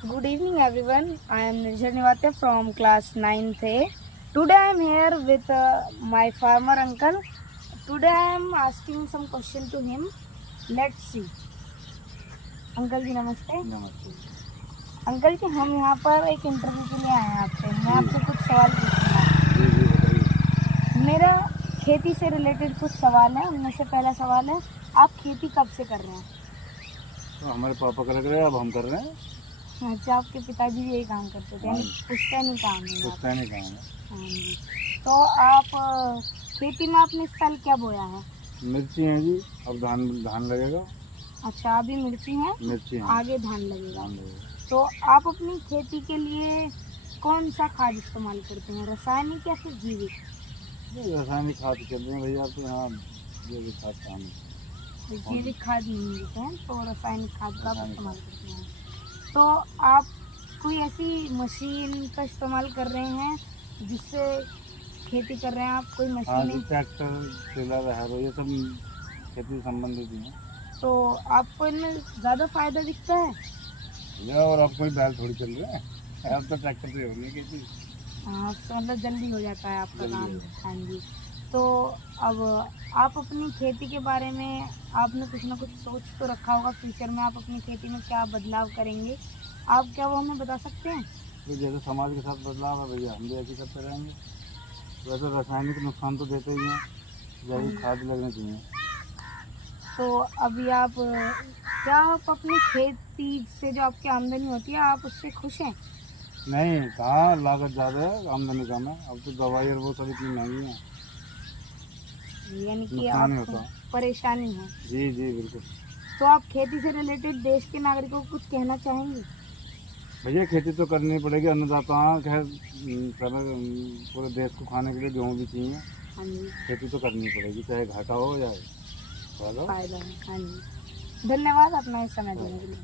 Good evening, everyone. I am Nirjan Niwate from class 9th A. Today I am here with my farmer uncle. Today I am asking some question to him. Let's see. Uncle ji नमस्ते। नमस्ते। Uncle जी हम यहाँ पर एक interview के लिए आए हैं आपसे। मैं आपसे कुछ सवाल पूछूंगा। जी जी बताइए। मेरा खेती से रिलेटेड कुछ सवाल है। उनमें से पहला सवाल है, आप खेती कब से कर रहे हैं? तो हमारे पापा कर रहे हैं, अब हम कर रहे हैं। अच्छा, आपके पिताजी भी यही काम करते थे, यानी पुश्तैनी काम है आपका। पुश्तैनी काम है। हाँ जी। तो आप खेती में आपने इस साल क्या बोया है? मिर्ची है जी, अब धान लगेगा। अच्छा, अभी मिर्ची है, मिर्ची है, आगे धान लगेगा। धान लगेगा। तो आप अपनी खेती के लिए कौन सा खाद इस्तेमाल करते हैं, रासायनिक या फिर जैविक? नहीं, रासायनिक खाद चल रहे हैं भैया, अब तो यहाँ जो भी खाद काम है। जैविक खाद नहीं मिलते हैं तो रासायनिक खाद का आप रासायनिक इस्तेमाल खाद। करते हैं। तो आप कोई ऐसी मशीन का इस्तेमाल कर रहे हैं जिससे खेती कर रहे हैं आप? कोई हाँ मशीन? जी, ट्रैक्टर, टेलर, हैरो, ये सब खेती से संबंधित ही हैं। तो आपको इनमें ज़्यादा फायदा दिखता है? भैया और अब कोई बैल थोड़ी चल रहे हैं, अब तो ट्रैक्टर से हो रही है खेती। हाँ, तो मतलब जल्दी हो जाता है आपका जल्दी काम। हो जाता हाँ जी। तो अब आप अपनी खेती के बारे में आपने कुछ ना कुछ सोच तो रखा होगा, फ्यूचर में आप अपनी खेती में क्या बदलाव करेंगे, आप क्या वो हमें बता सकते हैं? है। तो जैसे समाज के साथ बदलाव है भैया, हम भी ऐसे करते रहेंगे। वैसे रासायनिक नुकसान तो देते ही हैं, हाँ जैविक जी। खाद लगने चाहिए। तो अभी आप क्या आप अपनी खेती से जो आपकी आमदनी होती है, आप उससे खुश हैं? नहीं, कहाँ लागत ज़्यादा है, आमदनी कम है। अब तो दवाई और वो सब इतनी महंगी है, यानी कि नुकसान ही आपको होता है। परेशानी है। जी जी बिल्कुल। तो आप खेती से रिलेटेड देश के नागरिकों को कुछ कहना चाहेंगे? भैया खेती तो करनी पड़ेगी, अन्नदाता खैर सब पूरे देश को खाने के लिए गेहूँ भी चाहिए। हाँ जी। खेती तो करनी पड़ेगी, चाहे घाटा हो या फायदा हो। फायदा है। हाँ जी। धन्यवाद अपना इस समय देने के लिए।